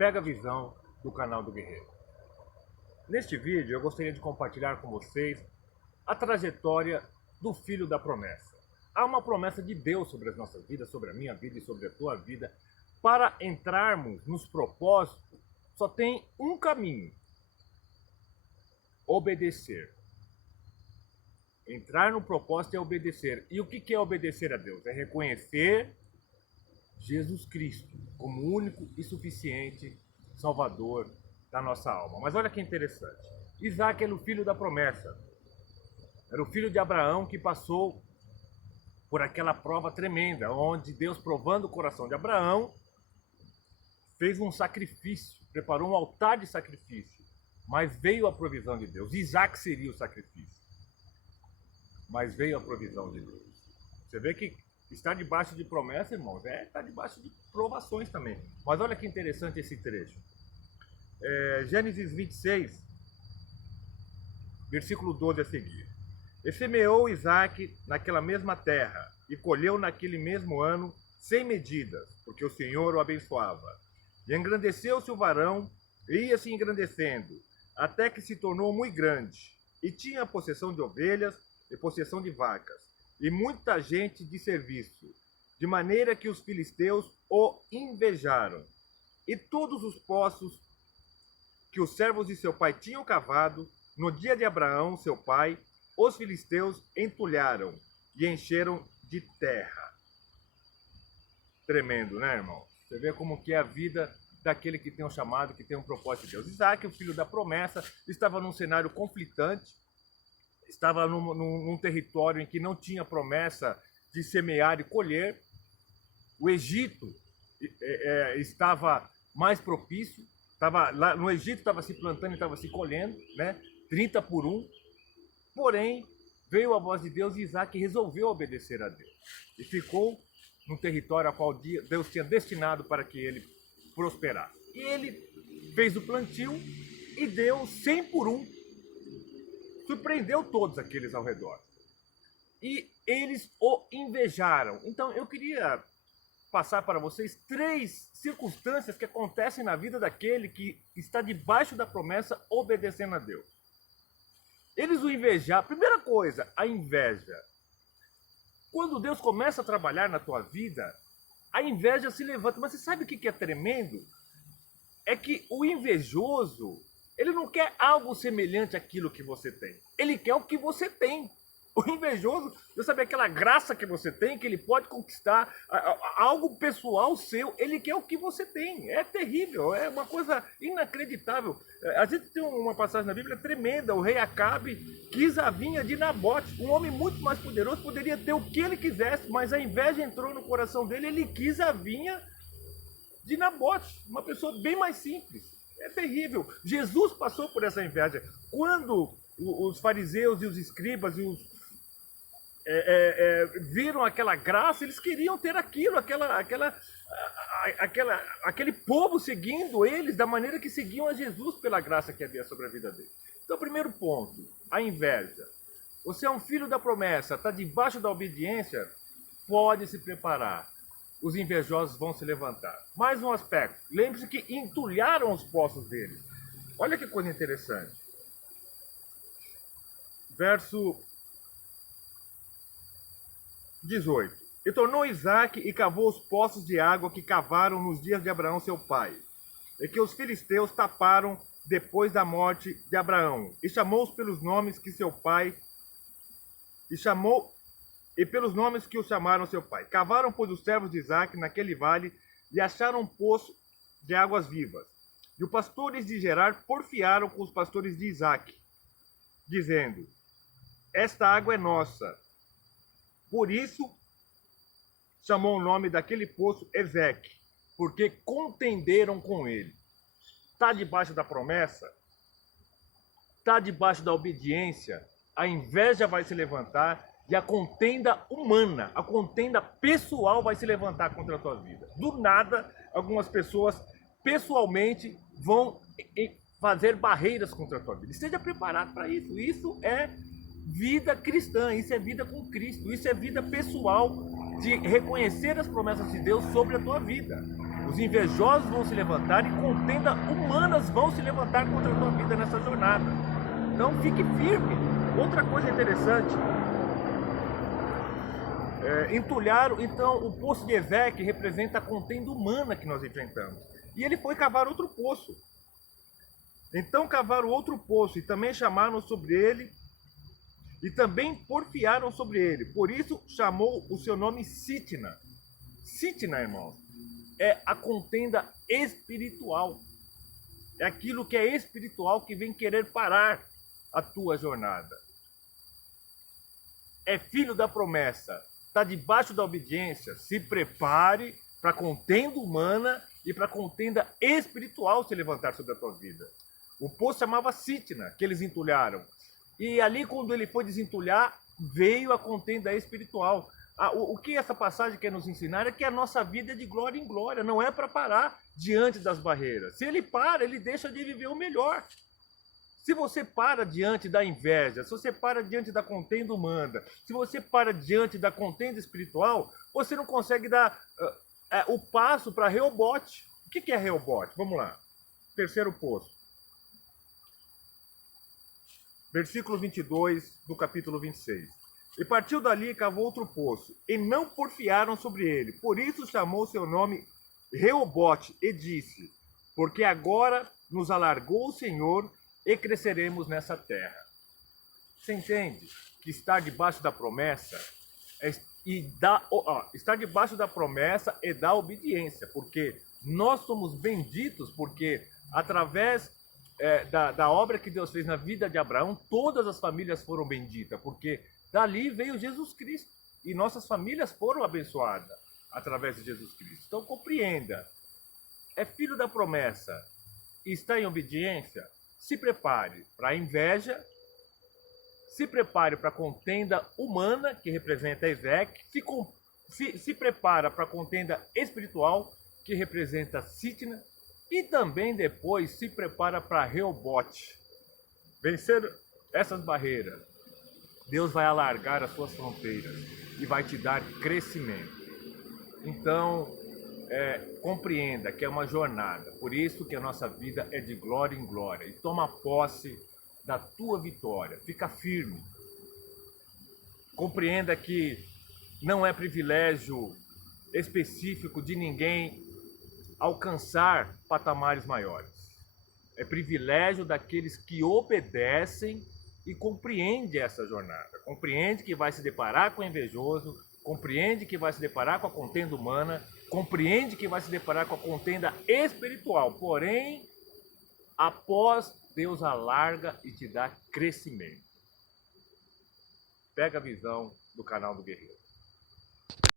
Pega a Visão do canal do Guerreiro. Neste vídeo eu gostaria de compartilhar com vocês a trajetória do Filho da Promessa. Há uma promessa de Deus sobre as nossas vidas, sobre a minha vida e sobre a tua vida. Para entrarmos nos propósitos, só tem um caminho: obedecer. Entrar no propósito é obedecer. E o que é obedecer a Deus? É reconhecer Jesus Cristo como único e suficiente Salvador da nossa alma. Mas olha que interessante. Isaac era o filho da promessa. Era o filho de Abraão que passou por aquela prova tremenda, onde Deus, provando o coração de Abraão, fez um sacrifício, preparou um altar de sacrifício. Mas veio a provisão de Deus. Isaac seria o sacrifício. Mas veio a provisão de Deus. Você vê que estar debaixo de promessa, irmãos, estar debaixo de provações também. Mas olha que interessante esse trecho. Gênesis 26, versículo 12 a seguir. E semeou Isaac naquela mesma terra, e colheu naquele mesmo ano 100 medidas, porque o Senhor o abençoava. E engrandeceu-se o varão, e ia se engrandecendo, até que se tornou muito grande, e tinha possessão de ovelhas e possessão de vacas, e muita gente de serviço, de maneira que os filisteus o invejaram. E todos os poços que os servos de seu pai tinham cavado, no dia de Abraão, seu pai, os filisteus entulharam e encheram de terra. Tremendo, né, irmão? Você vê como que é a vida daquele que tem um chamado, que tem um propósito de Deus. Isaac, o filho da promessa, estava num cenário conflitante, estava num território em que não tinha promessa de semear e colher. O Egito estava mais propício, lá no Egito estava se plantando e estava se colhendo, né? 30 por 1. Porém, veio a voz de Deus e Isaac resolveu obedecer a Deus. E ficou num território ao qual Deus tinha destinado para que ele prosperasse. E ele fez o plantio e deu 100 por 1. Surpreendeu todos aqueles ao redor. E eles o invejaram. Então eu queria passar para vocês 3 circunstâncias que acontecem na vida daquele que está debaixo da promessa, obedecendo a Deus. Eles o invejaram. Primeira coisa, a inveja. Quando Deus começa a trabalhar na tua vida, a inveja se levanta. Mas você sabe o que é tremendo? É que o invejoso, ele não quer algo semelhante àquilo que você tem. Ele quer o que você tem. O invejoso, eu sabe aquela graça que você tem, que ele pode conquistar, algo pessoal seu, ele quer o que você tem. É terrível, é uma coisa inacreditável. A gente tem uma passagem na Bíblia tremenda. O rei Acabe quis a vinha de Nabote. Um homem muito mais poderoso poderia ter o que ele quisesse, mas a inveja entrou no coração dele, ele quis a vinha de Nabote. Uma pessoa bem mais simples. É terrível. Jesus passou por essa inveja. Quando os fariseus e os escribas e os viram aquela graça, eles queriam ter aquilo, aquele povo seguindo eles da maneira que seguiam a Jesus pela graça que havia sobre a vida deles. Então, primeiro ponto, a inveja. Você é um filho da promessa, está debaixo da obediência, pode se preparar. Os invejosos vão se levantar. Mais um aspecto, lembre-se que entulharam os poços deles. Olha que coisa interessante. Verso 18. E tornou Isaac e cavou os poços de água que cavaram nos dias de Abraão seu pai, e que os filisteus taparam depois da morte de Abraão, e chamou-os pelos nomes que seu pai, e pelos nomes que o chamaram seu pai. Cavaram, pois, os servos de Isaac naquele vale, e acharam um poço de águas vivas. E os pastores de Gerar porfiaram com os pastores de Isaac, dizendo: esta água é nossa. Por isso, chamou o nome daquele poço Ezeque, porque contenderam com ele. Está debaixo da promessa? Está debaixo da obediência? A inveja vai se levantar e a contenda humana, a contenda pessoal vai se levantar contra a tua vida. Do nada, algumas pessoas pessoalmente vão fazer barreiras contra a tua vida. Esteja preparado para isso. Isso é vida cristã, isso é vida com Cristo, isso é vida pessoal de reconhecer as promessas de Deus sobre a tua vida. Os invejosos vão se levantar e contendas humanas vão se levantar contra a tua vida nessa jornada. Então fique firme. Outra coisa interessante, entulharam, então o poço de Ezeque representa a contenda humana que nós enfrentamos. E ele foi cavar outro poço. Então cavaram outro poço e também chamaram sobre ele, e também porfiaram sobre ele. Por isso chamou o seu nome Sitna. Sitna, irmãos, é a contenda espiritual. É aquilo que é espiritual que vem querer parar a tua jornada. É filho da promessa, está debaixo da obediência. Se prepare para a contenda humana e para a contenda espiritual se levantar sobre a tua vida. O poço chamava Sitna, que eles entulharam. E ali, quando ele foi desentulhar, veio a contenda espiritual. O que essa passagem quer nos ensinar é que a nossa vida é de glória em glória, não é para parar diante das barreiras. Se ele para, ele deixa de viver o melhor. Se você para diante da inveja, se você para diante da contenda humana, se você para diante da contenda espiritual, você não consegue dar o passo para Reobote. O que é Reobote? Vamos lá. Terceiro poço. Versículo 22 do capítulo 26. E partiu dali e cavou outro poço, e não porfiaram sobre ele. Por isso chamou seu nome Reobote, e disse: porque agora nos alargou o Senhor, e cresceremos nessa terra. Você entende que estar debaixo da promessa estar debaixo da promessa é da obediência, porque nós somos benditos, porque através da obra que Deus fez na vida de Abraão, todas as famílias foram benditas, porque dali veio Jesus Cristo, e nossas famílias foram abençoadas através de Jesus Cristo. Então compreenda, é filho da promessa e está em obediência, se prepare para a inveja, se prepare para a contenda humana, que representa Ezeque, se prepara para a contenda espiritual, que representa Sitna, e também depois se prepara para Reobote. Vencer essas barreiras, Deus vai alargar as suas fronteiras e vai te dar crescimento. Então, compreenda que é uma jornada, por isso que a nossa vida é de glória em glória, e toma posse da tua vitória, fica firme. Compreenda que não é privilégio específico de ninguém alcançar patamares maiores. É privilégio daqueles que obedecem e compreendem essa jornada. Compreende que vai se deparar com o invejoso, compreende que vai se deparar com a contenda humana, compreende que vai se deparar com a contenda espiritual. Porém, após Deus alarga e te dá crescimento. Pega a visão do canal do Guerreiro.